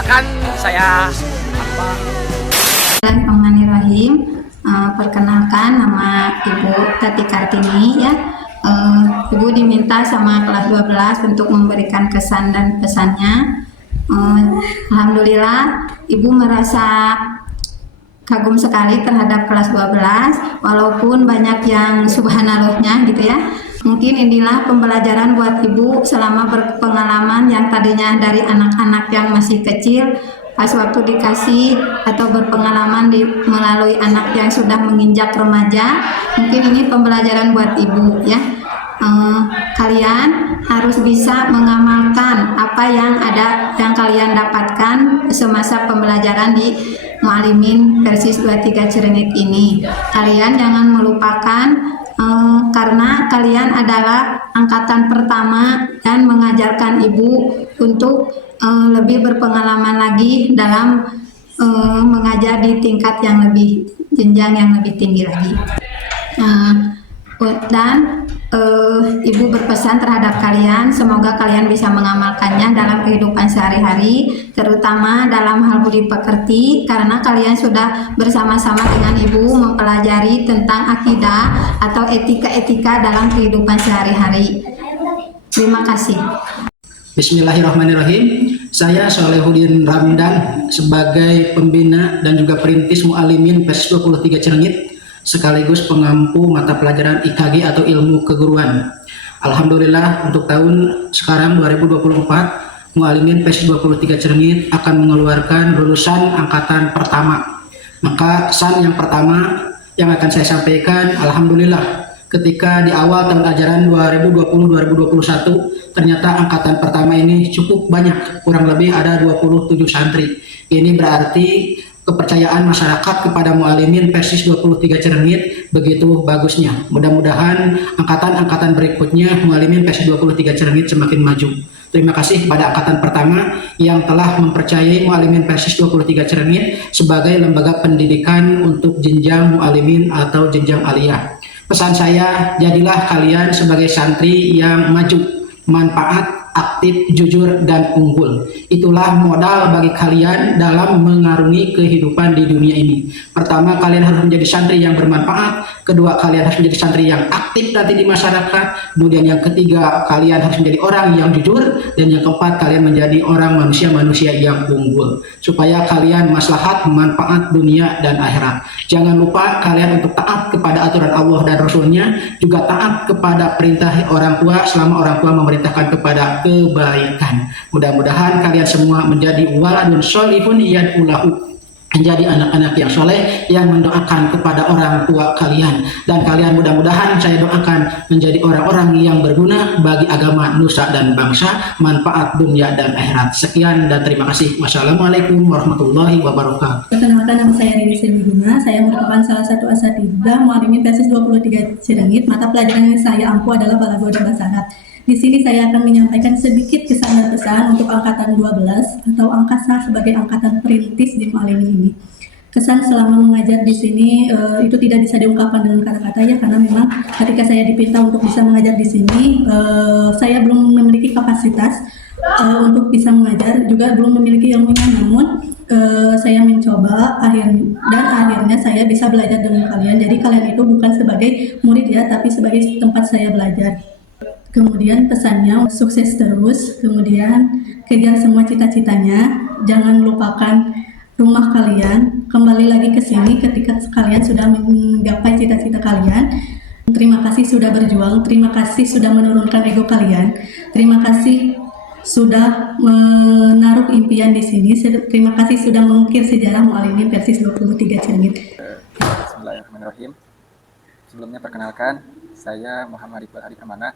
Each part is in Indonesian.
Perkenalkan saya Bismillahirrahmanirrahim. Perkenalkan nama Ibu Tati Kartini ya. Ibu diminta sama kelas 12 untuk memberikan kesan dan pesannya. Alhamdulillah Ibu merasa kagum sekali terhadap kelas 12 walaupun banyak yang subhanallahnya gitu ya. Mungkin inilah pembelajaran buat Ibu selama berpengalaman yang tadinya dari anak-anak yang masih kecil pas waktu dikasih atau berpengalaman melalui anak yang sudah menginjak remaja. Mungkin ini pembelajaran buat Ibu ya. Kalian harus bisa mengamalkan apa yang yang kalian dapatkan semasa pembelajaran di Mualimin Persis 23 Cirenit ini. Kalian jangan melupakan karena kalian adalah angkatan pertama dan mengajarkan Ibu untuk lebih berpengalaman lagi dalam mengajar di tingkat yang lebih jenjang yang lebih tinggi lagi. Dan Ibu berpesan terhadap kalian, semoga kalian bisa mengamalkannya dalam kehidupan sehari-hari, terutama dalam hal budi pekerti, karena kalian sudah bersama-sama dengan Ibu mempelajari tentang akidah atau etika-etika dalam kehidupan sehari-hari. Terima kasih. Bismillahirrahmanirrahim. Saya Solehudin Ramdan sebagai pembina dan juga perintis Mualimin Persis 23 Cirenit sekaligus pengampu mata pelajaran IKG atau ilmu keguruan. Alhamdulillah untuk tahun sekarang 2024 Mualimin Persis 23 Cirenit akan mengeluarkan lulusan angkatan pertama. Maka kesan yang pertama yang akan saya sampaikan, alhamdulillah ketika di awal tahun ajaran 2020-2021 ternyata angkatan pertama ini cukup banyak, kurang lebih ada 27 santri. Ini berarti kepercayaan masyarakat kepada Mualimin Persis 23 Cirenit begitu bagusnya. Mudah-mudahan angkatan-angkatan berikutnya Mualimin Persis 23 Cirenit semakin maju. Terima kasih kepada angkatan pertama yang telah mempercayai Mualimin Persis 23 Cirenit sebagai lembaga pendidikan untuk jenjang Mualimin atau jenjang aliyah. Pesan saya, jadilah kalian sebagai santri yang maju, manfaat, aktif, jujur, dan unggul. Itulah modal bagi kalian dalam mengarungi kehidupan di dunia ini. Pertama, kalian harus menjadi santri yang bermanfaat. Kedua, kalian harus menjadi santri yang aktif nanti di masyarakat. Kemudian yang ketiga, kalian harus menjadi orang yang jujur. Dan yang keempat, kalian menjadi orang manusia-manusia yang unggul. Supaya kalian maslahat, manfaat dunia dan akhirat. Jangan lupa kalian untuk taat kepada aturan Allah dan Rasulnya. Juga taat kepada perintah orang tua selama orang tua memerintahkan kepada kebaikan. Mudah-mudahan kalian semua menjadi waladun sholihun yad'ulahu, menjadi anak-anak yang soleh yang mendoakan kepada orang tua kalian, dan kalian mudah-mudahan saya doakan menjadi orang-orang yang berguna bagi agama, nusa dan bangsa, manfaat dunia dan akhirat. Sekian dan terima kasih. Wassalamualaikum warahmatullahi wabarakatuh. Perkenalkan, nama saya Riri Silvina. Saya merupakan salah satu asatidzah Mualimin Persis 23 Cirenit. Mata pelajaran yang saya ampu adalah Balaghah dan Bahasa Arab. Di sini saya akan menyampaikan sedikit kesan dan pesan untuk angkatan 12 atau angkasa sebagai angkatan perintis di Mualimin ini. Kesan selama mengajar di sini itu tidak bisa diungkapkan dengan kata-kata ya, karena memang ketika saya dipinta untuk bisa mengajar di sini, saya belum memiliki kapasitas untuk bisa mengajar, juga belum memiliki ilmunya, namun saya mencoba dan akhirnya saya bisa belajar dengan kalian. Jadi kalian itu bukan sebagai murid ya, tapi sebagai tempat saya belajar. Kemudian pesannya, sukses terus, kemudian kejar semua cita-citanya, jangan lupakan rumah kalian, kembali lagi ke sini ketika kalian sudah menggapai cita-cita kalian. Terima kasih sudah berjuang, terima kasih sudah menurunkan ego kalian, terima kasih sudah menaruh impian di sini, terima kasih sudah mengukir sejarah Mualimin Persis 23 Cirenit. Bismillahirrahmanirrahim. Sebelumnya perkenalkan, saya Muhammad Iqbal Arif Amanah.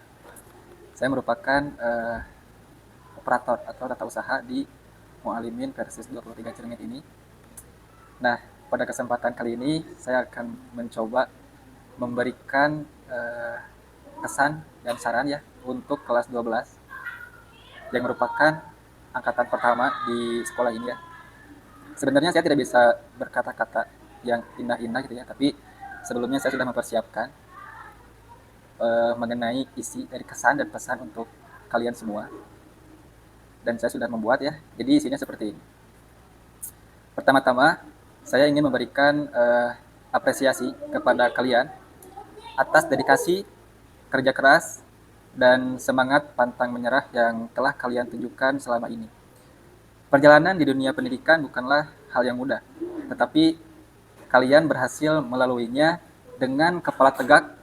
Saya merupakan operator atau tata usaha di Mualimin Persis 23 Cirenit ini. Nah, pada kesempatan kali ini saya akan mencoba memberikan kesan dan saran ya untuk kelas 12 yang merupakan angkatan pertama di sekolah ini ya. Sebenarnya saya tidak bisa berkata-kata yang indah-indah gitu ya, tapi sebelumnya saya sudah mempersiapkan mengenai isi dari kesan dan pesan untuk kalian semua, dan saya sudah membuat ya. Jadi isinya seperti ini. Pertama-tama, saya ingin memberikan apresiasi kepada kalian atas dedikasi, kerja keras, dan semangat pantang menyerah yang telah kalian tunjukkan selama ini. Perjalanan di dunia pendidikan bukanlah hal yang mudah, tetapi kalian berhasil melaluinya dengan kepala tegak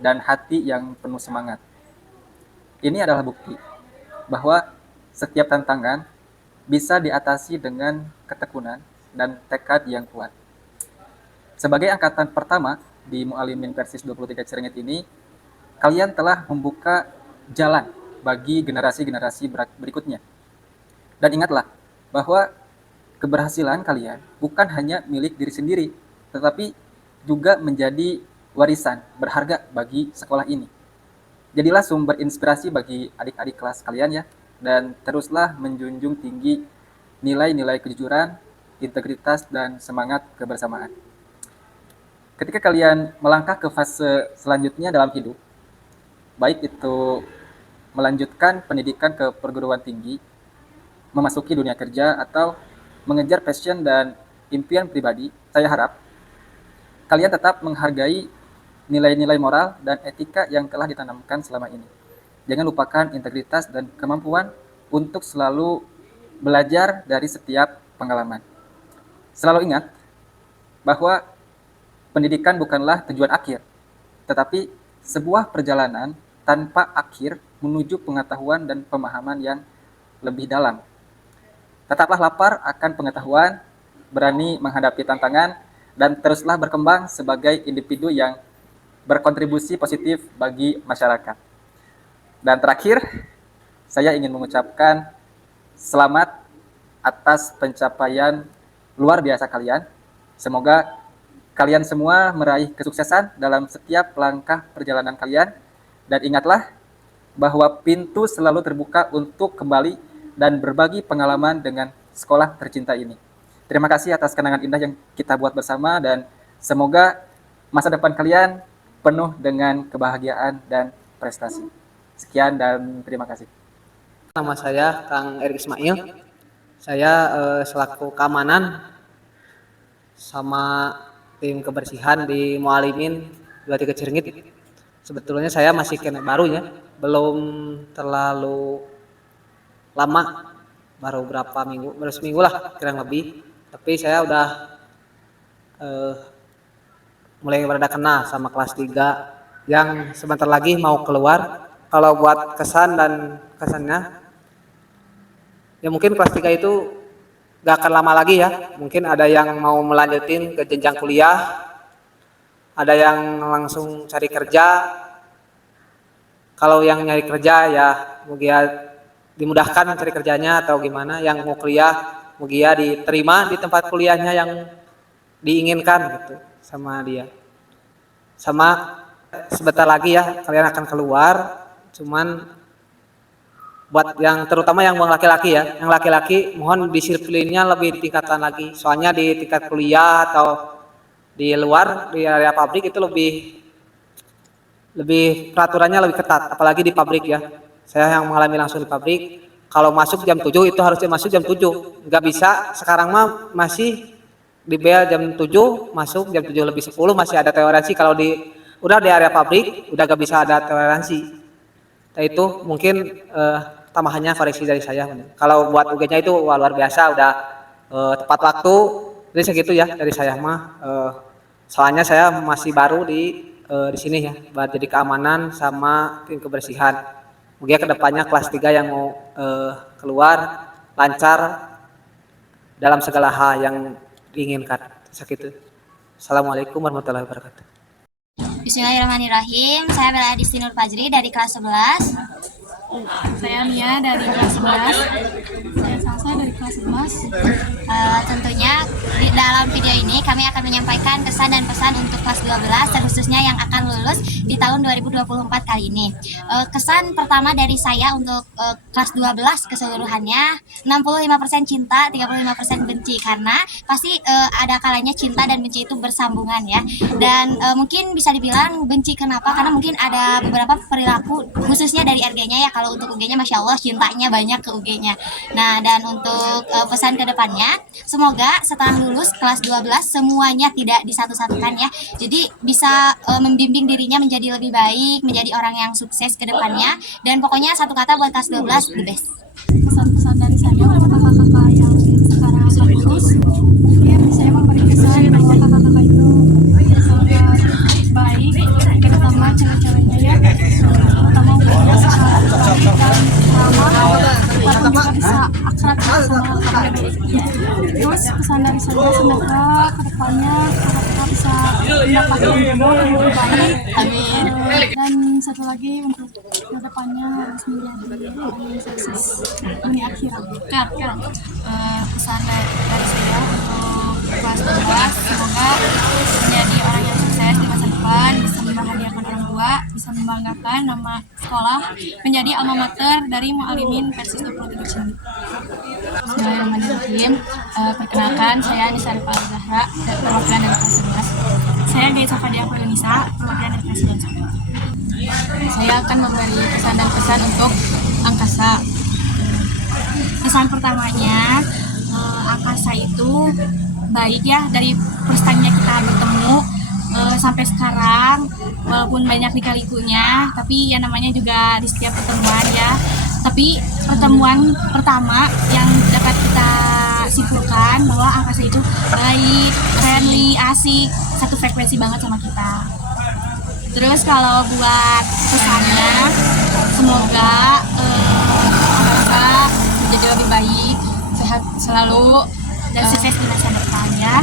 dan hati yang penuh semangat. Ini adalah bukti bahwa setiap tantangan bisa diatasi dengan ketekunan dan tekad yang kuat. Sebagai angkatan pertama di Mualimin Persis 23 Cirenget ini, kalian telah membuka jalan bagi generasi-generasi berikutnya. Dan ingatlah bahwa keberhasilan kalian bukan hanya milik diri sendiri, tetapi juga menjadi warisan berharga bagi sekolah ini. Jadilah sumber inspirasi bagi adik-adik kelas kalian ya, dan teruslah menjunjung tinggi nilai-nilai kejujuran, integritas, dan semangat kebersamaan. Ketika kalian melangkah ke fase selanjutnya dalam hidup, baik itu melanjutkan pendidikan ke perguruan tinggi, memasuki dunia kerja, atau mengejar passion dan impian pribadi, saya harap kalian tetap menghargai nilai-nilai moral dan etika yang telah ditanamkan selama ini. Jangan lupakan integritas dan kemampuan untuk selalu belajar dari setiap pengalaman. Selalu ingat bahwa pendidikan bukanlah tujuan akhir, tetapi sebuah perjalanan tanpa akhir menuju pengetahuan dan pemahaman yang lebih dalam. Tetaplah lapar akan pengetahuan, berani menghadapi tantangan, dan teruslah berkembang sebagai individu yang berkontribusi positif bagi masyarakat. Dan terakhir, saya ingin mengucapkan selamat atas pencapaian luar biasa kalian. Semoga kalian semua meraih kesuksesan dalam setiap langkah perjalanan kalian. Dan ingatlah bahwa pintu selalu terbuka untuk kembali dan berbagi pengalaman dengan sekolah tercinta ini. Terima kasih atas kenangan indah yang kita buat bersama, dan semoga masa depan kalian penuh dengan kebahagiaan dan prestasi. Sekian dan terima kasih. Nama saya Kang Erik Ismail. Saya selaku keamanan sama tim kebersihan di Mualimin 23 Cirenit. Sebetulnya saya masih kena baru ya, belum terlalu lama, baru berapa minggu, baru seminggu lah kurang lebih. Tapi saya udah mulai berada kenal sama kelas 3 yang sebentar lagi mau keluar. Kalau buat kesan dan kesannya, ya mungkin kelas 3 itu gak akan lama lagi ya. Mungkin ada yang mau melanjutin ke jenjang kuliah, ada yang langsung cari kerja. Kalau yang nyari kerja ya mungkin dimudahkan cari kerjanya atau gimana. Yang mau kuliah mungkin diterima di tempat kuliahnya yang diinginkan gitu sama dia. Sama sebentar lagi ya kalian akan keluar. Cuman buat yang terutama yang laki-laki ya, yang laki-laki mohon disiplinnya lebih ditingkatkan lagi. Soalnya di tingkat kuliah atau di luar di area pabrik itu lebih peraturannya lebih ketat, apalagi di pabrik ya. Saya yang mengalami langsung di pabrik, kalau masuk jam 7 itu harusnya masuk jam 7. Nggak bisa, sekarang mah masih di bel jam 7, masuk jam 7 lebih 10 masih ada toleransi. Kalau udah di area pabrik udah nggak bisa ada toleransi. Nah itu mungkin tambahannya koreksi dari saya. Kalau buat UG-nya itu wah, luar biasa, udah tepat waktu. Jadi segitu ya dari saya mah. Soalnya saya masih baru di sini ya, buat jadi keamanan sama tim kebersihan. Mungkin kedepannya kelas 3 yang mau keluar lancar dalam segala hal yang diinginkan. Segitu. Assalamualaikum warahmatullahi wabarakatuh. Bismillahirrahmanirrahim. Saya Bella Adisti Nur Fajri dari kelas 11. Saya Mia dari kelas 11. Saya Salsa dari kelas 11. Tentunya di dalam video ini kami akan menyampaikan kesan dan pesan untuk kelas 12 terkhususnya yang akan lulus di tahun 2024 kali ini. Kesan pertama dari saya untuk kelas 12 keseluruhannya 65% cinta, 35% benci, karena pasti ada kalanya cinta dan benci itu bersambungan ya. Dan mungkin bisa dibilang benci kenapa? Karena mungkin ada beberapa perilaku khususnya dari RG-nya ya, Kalau untuk UG-nya Masya Allah cintanya banyak ke UG-nya. Nah, dan untuk pesan ke depannya, semoga setelah lulus kelas 12 semuanya tidak disatu-satukan ya. Jadi bisa membimbing dirinya menjadi lebih baik, menjadi orang yang sukses ke depannya. Dan pokoknya satu kata buat kelas 12, the best. Pesan-pesan dari saya untuk kakak-kakak yang sekarang akan lulus, mungkin saya memberi pesan bahwa kakak-kakak itu sangat baik, terutama cewek-ceweknya ya, terutama umurnya sekarang baik dan ramah, walaupun juga bisa akrab sama kakak-kakaknya. Terus pesan dari saya, semoga kedepannya kakak-kakak bisa mendapatkan jodoh yang lebih baik. Amin. Dan satu lagi untuk kedepannya harus menjadi orang yang sukses dunia akhirat. Pesan dari saya untuk kelas 12, semoga menjadi orang yang sukses di masa depan, bisa membahagiakan orang tua, bisa membanggakan nama sekolah, menjadi alma mater dari Mualimin Persis 23 Cengit. Bismillahirrahmanirrahim. Perkenalkan, saya Nisa Rifa Zahra, perwakilan dari kelas 11. Saya Gaisa Fadia Nisa, perwakilan dari kelas 11. Saya akan memberi pesan dan pesan untuk angkasa. Pesan pertamanya, angkasa itu baik ya, dari first time-nya kita bertemu sampai sekarang, walaupun banyak lika-likunya, tapi ya namanya juga di setiap pertemuan ya. Tapi pertemuan pertama yang dapat kita simpulkan bahwa angkasa itu baik, friendly, asik, satu frekuensi banget sama kita. Terus kalau buat pesannya, semoga angkasa menjadi lebih baik, sehat selalu, dan sukses di masa depan ya.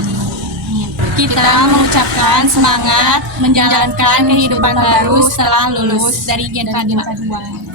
Kita mengucapkan semangat menjalankan kehidupan baru setelah lulus dari Gen 2.